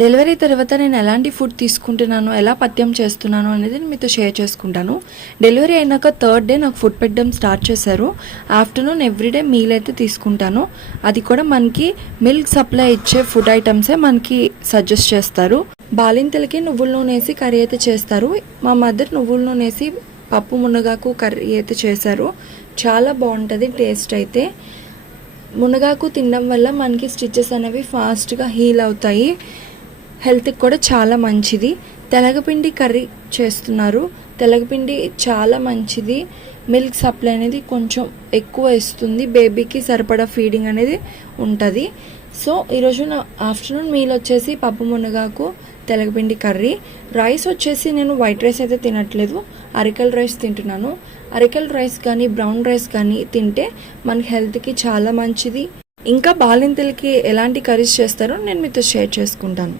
Delivery తర్వాత నేను ఎలాంటి ఫుడ్ తీసుకుంటున్నాను, ఎలా పథ్యం చేస్తున్నాను అనేది నేను మీతో షేర్ చేసుకుంటాను. డెలివరీ అయినాక 3rd డే నాకు ఫుడ్ పెట్టడం స్టార్ట్ చేశారు. ఆఫ్టర్నూన్ ఎవ్రీడే మీల్ అయితే తీసుకుంటాను. అది కూడా మనకి మిల్క్ సప్లై ఇచ్చే ఫుడ్ ఐటమ్సే మనకి సజెస్ట్ చేస్తారు. బాలింతలకి నువ్వుల నూనె వేసి కర్రీ అయితే చేస్తారు. మా మదర్ నువ్వుల నూనె వేసి పప్పు మునగాకు కర్రీ అయితే చేశారు. చాలా బాగుంటుంది టేస్ట్ అయితే. మునగాకు తినడం వల్ల మనకి స్టిచెస్ అనేవి ఫాస్ట్గా హీల్ అవుతాయి. హెల్త్కి కూడా చాలా మంచిది. తెలగపిండి కర్రీ చేస్తున్నారు. తెలగపిండి చాలా మంచిది. మిల్క్ సప్లై అనేది కొంచెం ఎక్కువ ఇస్తుంది. బేబీకి సరిపడా ఫీడింగ్ అనేది ఉంటుంది. సో ఈరోజు నా ఆఫ్టర్నూన్ మీల్ వచ్చేసి పప్పు మునగాకు తెలగపిండి కర్రీ. రైస్ వచ్చేసి నేను వైట్ రైస్ అయితే తినట్లేదు, అరికల్ రైస్ తింటున్నాను. అరికల్ రైస్ కానీ బ్రౌన్ రైస్ కానీ తింటే మన హెల్త్కి చాలా మంచిది. ఇంకా బాలింతలకి ఎలాంటి కర్రీస్ చేస్తారో నేను మీతో షేర్ చేసుకుంటాను.